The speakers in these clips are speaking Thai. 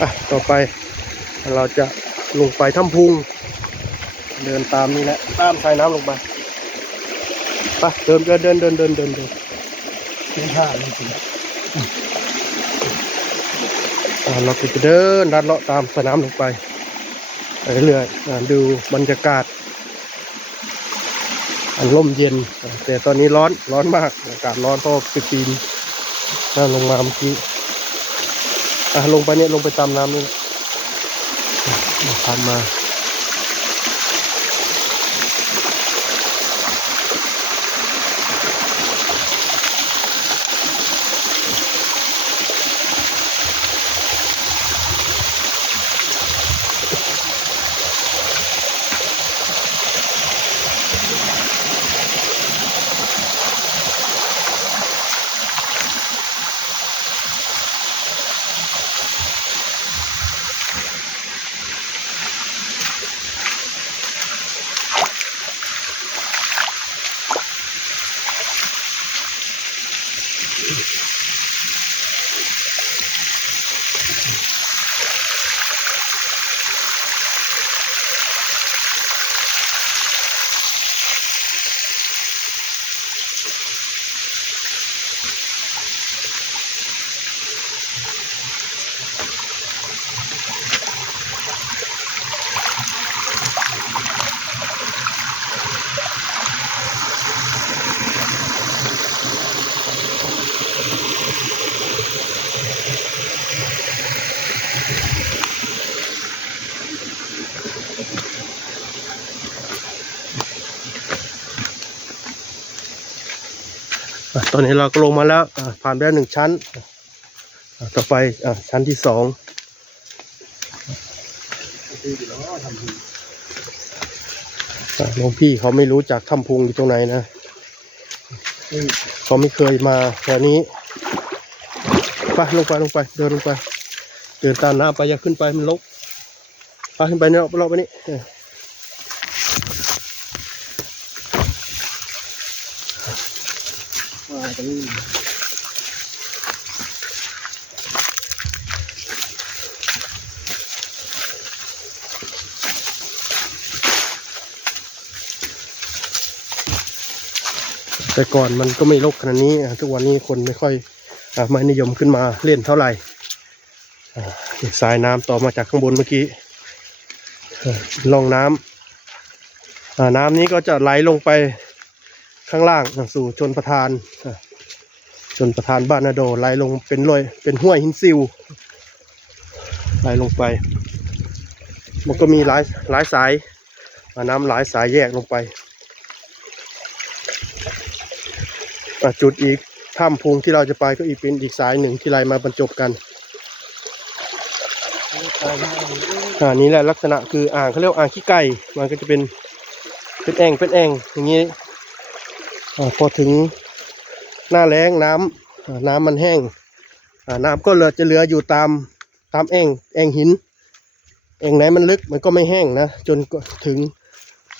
อะต่อไปเราจะลงไปถ้ำพุง เดินตามนี่แหละตามสายน้ำลงไปไปเดินเดินเดินเดินเดินเดินเดินเส้นท่าจริงอ่าเราก็จะเดินลัดเลาะตามสายน้ำลงไปไปเรื่อยๆดูบรรยากาศอันร่มเย็น แต่ตอนนี้ร้อนร้อนมากอากาศร้อนเพราะไปปีนน่าลงมาเมื่อกี้ อะลงไปเนี่ยลงไปตามน้ำนี่แหละผ่านมา ตอนนี้เราก็ลงมาแล้วผ่านไปแล้วหนึ่งชั้น ต่อไปอชั้นที่สองๆดีแล้วทำดีอะหลวงพี่เขาไม่รู้จักถ้ำพุงอยู่ตรงไหนนะเขาไม่เคยมาแถวนี้ไปลงไปลงไป เดินลงไป เดินตามน้ำไปอย่าขึ้นไปมันลกไปขึ้นไปเนี่ยเราไปนี่เออ มา ตรงนี้แต่ก่อนมันก็ไม่ลกขนาดนี้ทุกวันนี้คนไม่ค่อยอไม่นิยมขึ้นมาเล่นเท่าไหร่สายน้ำต่อมาจากข้างบนเมื่อกี้ล่องน้ำอะน้ำนี้ก็จะไหลลงไป ข้างล่างสู่ชนประทานชนประทานบ้านนาโดไหลลงเป็นรอยเป็นห้วยหินซิวไหลลงไป มันก็มีหลายหลายสายน้ำหลายสายแยกลงไปจุดอีกถ้ำพุงที่เราจะไปก็อีกเป็นอีกสายหนึ่งที่ไหลมาบรรจบกันอ่านี้แหละลักษณะคืออ่างเขาเรียกอ่างขี้ไก่ มันก็จะเป็นเป็นแอ่งเป็นแอ่งอย่างนี้ พอถึงหน้าแล้งน้ำอ่าน้ำมันแห้งน้ำก็เหลือจะเหลืออยู่ตามตามแอ่งแอ่งหินแอ่งไหนมันลึกมันก็ไม่แห้งนะจนถึง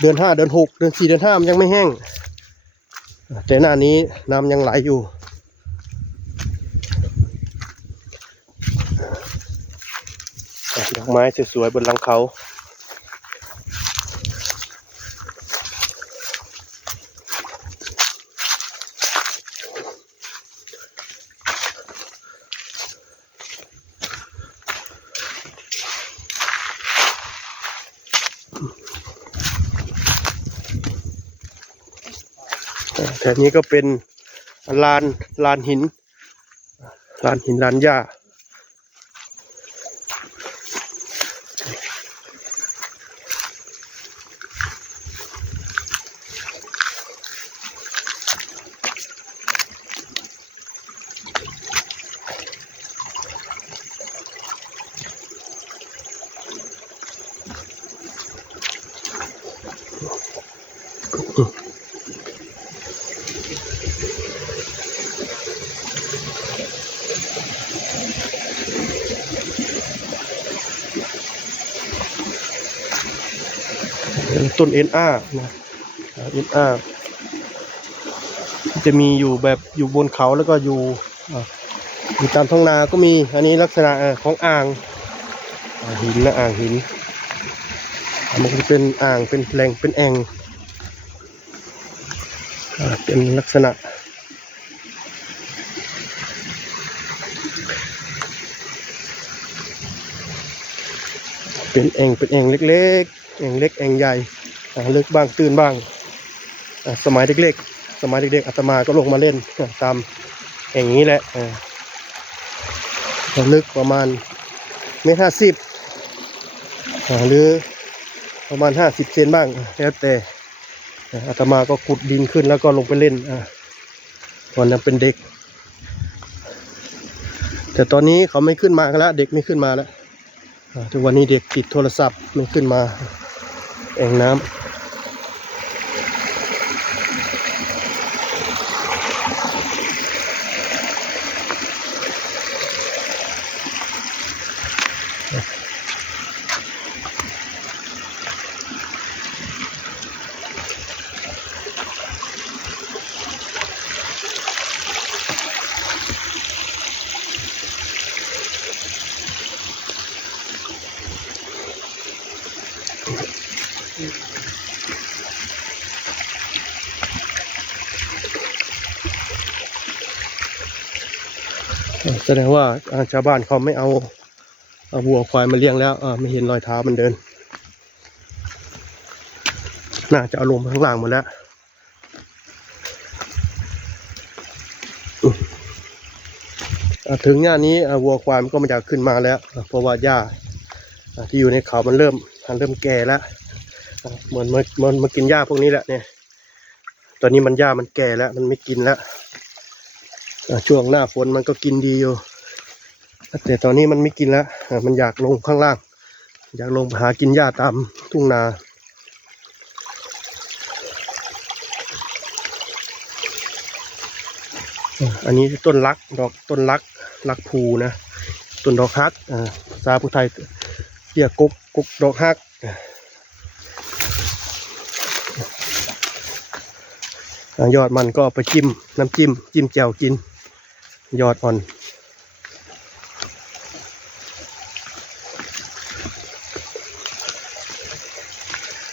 เดือนห้าเดือนหกเดือนสี่เดือนห้ามันยังไม่แห้ง แต่หน้านี้น้ำยังไหลอยู่ดอกไม้สวยๆบนหลังเขา แถวนี้ก็เป็นลานลานหินลานหินลานหญ้า ต้นเอ็นอานะเอ็นอาจะมีอยู่แบบอยู่บนเขาแล้วก็อยู่อ่าอยู่ตามท้องนาก็มีอันนี้ลักษณะของอ่างอหินนะอ่างหินมันจะเป็นอ่างเป็นแหล่งเป็นแอ่งเป็นลักษณะเป็นแอ่งเป็นแอ่งเล็กๆ แอ่งเล็กแอ่งใหญ่อ่าลึกบ้างตื้นบ้างอ่าสมัยเด็กๆ สมัยเด็กๆอาตมาก็ลงมาเล่นตามแอ่งนี้แหละอ่าลึกประมาณเมตรห้าสิบหรือประมาณห้าสิบเซนบ้างแล้วแต่อาตมาก็ขุดดินขึ้นแล้วก็ลงไปเล่นตอนนั้นเป็นเด็ก แต่ตอนนี้เขาไม่ขึ้นมาแล้ว เด็กไม่ขึ้นมาแล้วทุกวันนี้เด็กติดโทรศัพท์ไม่ขึ้นมา แอ่งน้ำ แสดงว่าชาวบ้านเขาไม่เอาเอาวัวควายมาเลี้ยงแล้วไม่เห็นรอยเท้ามันเดิน น่าจะเอาลงมาข้างล่างหมดแล้วถึงหน้านี้วัวควายมันก็ไมาอยากขึ้นมาแล้ว เพราะว่าหญ้าที่อยู่ในเขามันเริ่มมันเริ่มแก่แล้วเหมือนมันมันมากินหญ้าพวกนี้แหละเนี่ย ตอนนี้มันหญ้ามันแก่แล้ว มันไม่กินแล้ว ช่วงหน้าฝนมันก็กินดีอยู่ แต่ตอนนี้มันไม่กินแล้ว มันอยากลงข้างล่าง อยากลงหากินหญ้าตามทุ่งนาอันนี้ต้นลักดอกต้นลักลักภูนะต้นดอกฮักอ่าภาษาพุทธไทยเรียกกุกกุกดอกฮักยอดมันก็ไปจิ้มน้ำจิ้มจิ้มแจ่วกิน ยอดอ่อน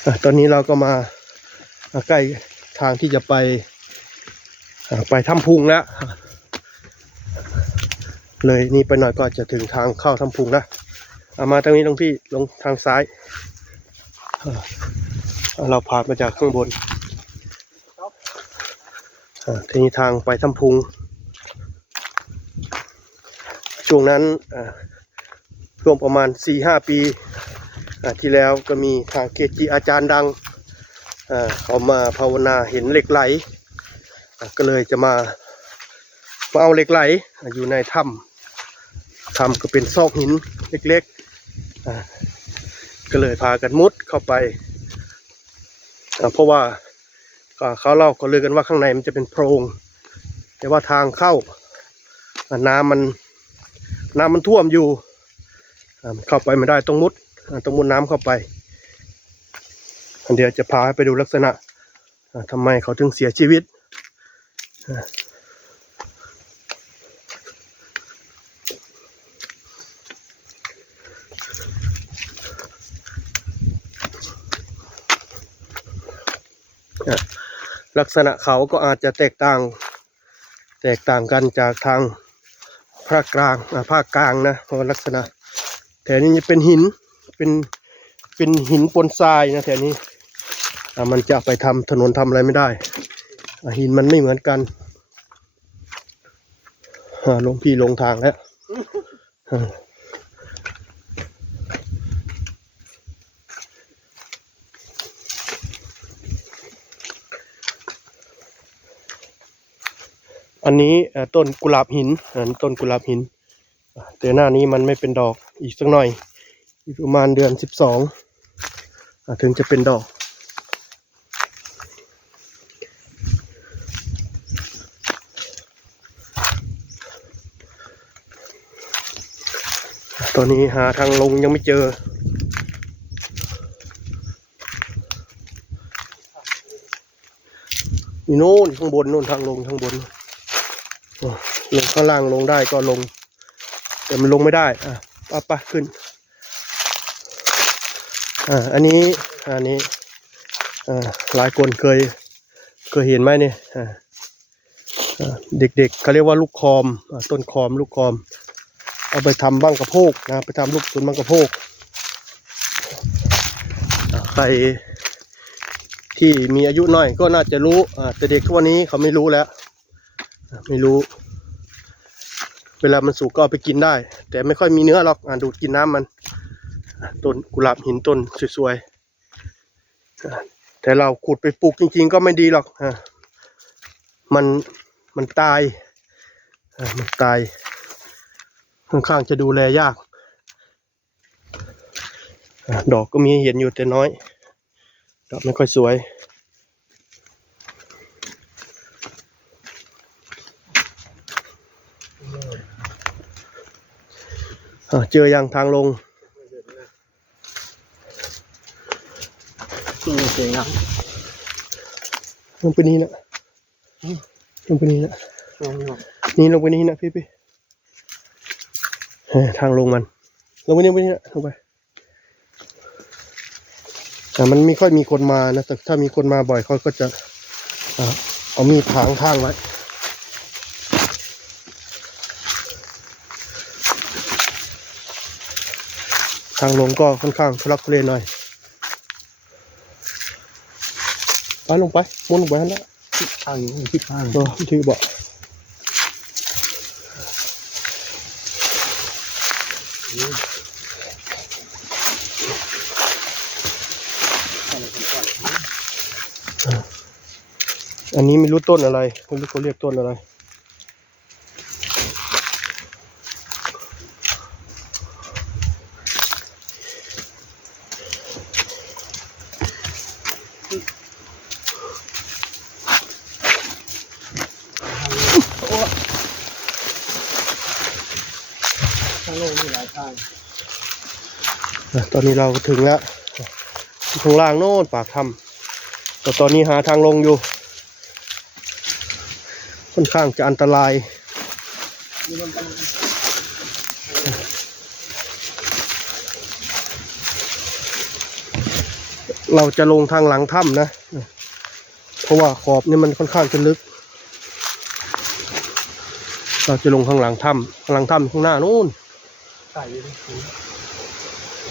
อตอนนี้เราก็มาใกล้ทางที่จะไปไปถ้ำพุงแล้ว เลยนี่ไปหน่อยก็จะถึงทางเข้าถ้ำพุงแล้วเอามาทางนี้ลงพี่ลงทางซ้าย เราผ่านมาจากข้างบนอะทีนี้ทางไปถ้ำพุง ช่วงนั้นช่วงประมาณสี่ห้าปีที่แล้วก็มีทางเกจิอาจารย์ดังเขามาภาวนาเห็นเหล็กไหล ก็เลยจะมามาเอาเหล็กไหลอยู่ในถ้ำถ้ำก็เป็นซอกหินเล็กๆก็เลยพากันมุดเข้าไป เพราะว่าเขาเล่าก็เลยกันว่าข้างในมันจะเป็นโพรง แต่ว่าทางเข้าน้ำมัน น้ำมันท่วมอยู่เข้าไปไม่ได้ต้องมุดต้องมุดน้ำเข้าไปอันเดี๋ยวจะพาไปดูลักษณะอ่าทำไมเขาถึงเสียชีวิตลักษณะเขาก็อาจจะแตกต่าง แตกต่างกันจากทาง ภาคกลางอ่าภาคกลางนะเพราะลักษณะแถวนี้จะเป็นหินเป็นเป็นหินปนทรายนะแถวนี้อ่ามันจะไปทำถนนทำอะไรไม่ได้อ่าหินมันไม่เหมือนกันอ่าลงพี่ลงทางแล้ว อันนี้ต้นกุหลาบหินอันนต้นกุหลาบหินแต่หน้านี้มันไม่เป็นดอกอีกสักหน่อยอีกประมาณเดือนสิบสองถึงจะเป็นดอก ตอนนี้หาทางลงยังไม่เจออยู่โน่นข้างบนโน่นทางลงข้างบน ลงข้างล่างลงได้ก็ลง แต่มันลงไม่ได้ อะป้าป้าขึ้น อ่า อันนี้อันนี้ อ่า หลายคนเคย เคยเห็นไหมเนี่ยอ่าเด็กๆเขาเรียกว่าลูกคอมอต้นคอมลูกคอม เอาไปทำบ้างกระโพกนะไปทำลูกตุนบ้างกระโพกใครที่มีอายุน้อยก็น่าจะรู้อ่าแต่เด็กทุกวันนี้เขาไม่รู้แล้ว ไม่รู้ เวลามันสุกก็เอาไปกินได้ แต่ไม่ค่อยมีเนื้อหรอกอดูดกินน้ำมันต้นกุหลาบหินต้นสวยๆแต่เราขุดไปปลูกจริง ๆ ก็ไม่ดีหรอกมันมันตายมันตายค่อนข้างจะดูแลยาก ดอกก็มีเห็นอยู่แต่น้อย ดอกไม่ค่อยสวย เจอยังทางลงนี่เสียงครับลงไปนี่นะลงไปนี่นะช่วงนี้ครับนี่ลงไปนี่นะพี่พี่เออทางลงมันลงไปนี่ลงไปนี่นะลงไปแต่มันไม่ค่อยมีคนมานะแต่ถ้ามีคนมาบ่อยเขาก็จะอ่าเอามีดถางข้างไว้ ทางลงก็ค่อนข้างทุลักทุเลหน่อยไปลงไปมุนลงไปนั่นแหละทิศทางอยู่ทิศทางเออถือเบาะอันนี้ไม่รู้ต้นอะไรไม่รู้เขาเรียกต้นอะไร ทางโลกมีหลายทาง อะ ตอนนี้เราถึงแล้วข้างล่างโน่นปากถ้ำแต่ตอนนี้หาทางลงอยู่ ค่อนข้างจะอันตรายเราจะลงทางหลังถ้ำนะ เพราะว่าขอบนี่มันค่อนข้างจะลึก เราจะลงข้างหลังถ้ำหลังถ้ำข้างหน้านู่น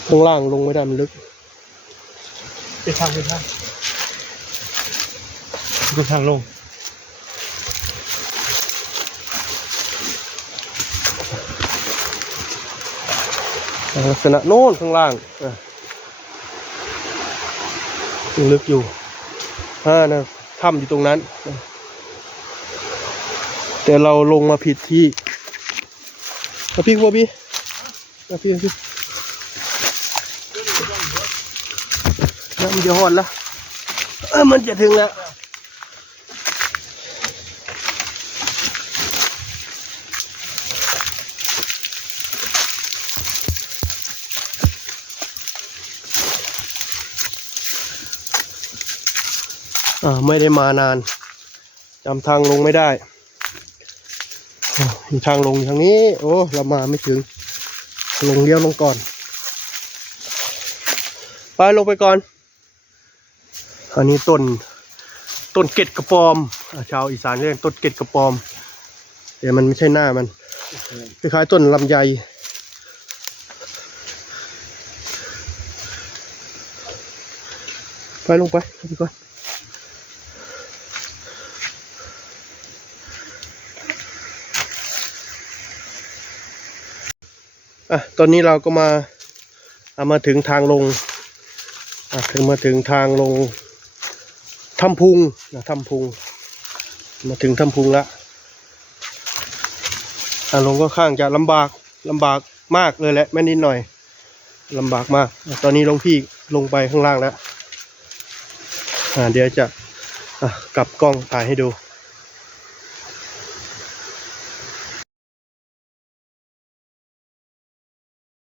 ข้างล่างลงไม่ได้มันลึกเป็นทางเป็นทางเป็นทางลงลักษณะโน่นข้างล่างอะยังลึกอยู่อ่านะถ้ำอยู่ตรงนั้นอะแต่เราลงมาผิดที่มาพี่วัวพี่มาพี่มาพี่น้ำ มันจะหอดแล้ว เออมันจะถึงแล้วอ่าไม่ได้มานานจำทางลงไม่ได้มีทางลงทางนี้ โอ้เรามาไม่ถึง ลงเลี้ยวลงก่อน ไปลงไปก่อน อันนี้ต้นต้นเกตกระปอม ชาวอีสานเรียกต้นเกตกระปอม แต่มันไม่ใช่หน้ามันคล้ายๆต้นลำไยไปลงไปลงไปก่อนอะ ตอนนี้เราก็มาอะมาถึงทางลง อะ ถึงมาถึงทางลง ถ้ำพุงนะถ้ำพุง มาถึงถ้ำพุงแล้วทางลงก็ข้างจะลำบากลำบากมากเลยแหละไม่นิดหน่อยลำบากมาก ตอนนี้ลงพี่ลงไปข้างล่างแล้วอ่าเดี๋ยวจะะกลับกล้องถ่ายให้ดู